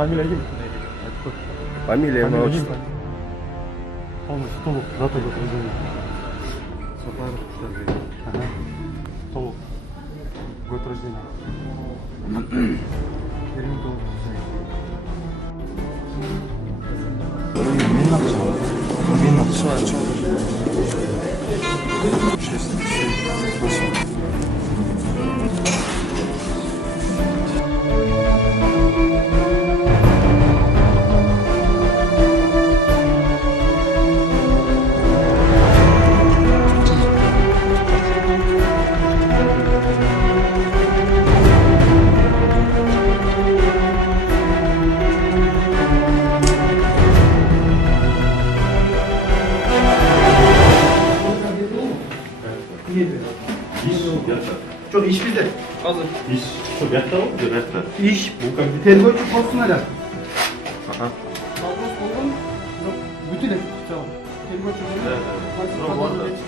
Фамилия ким? Фамилия ма отчество? Полностью толық дата жоқ өзіңе. Сапаров Кушарбек. Ага. Толық. Год рождения. ちょっとiş bizde. Hazır. İş şu yatta mı? Yatta. İş. Tergörçü olsun hala. Aha. Вопрос болгон. Бүтүн эле. Тергөөчү. Evet.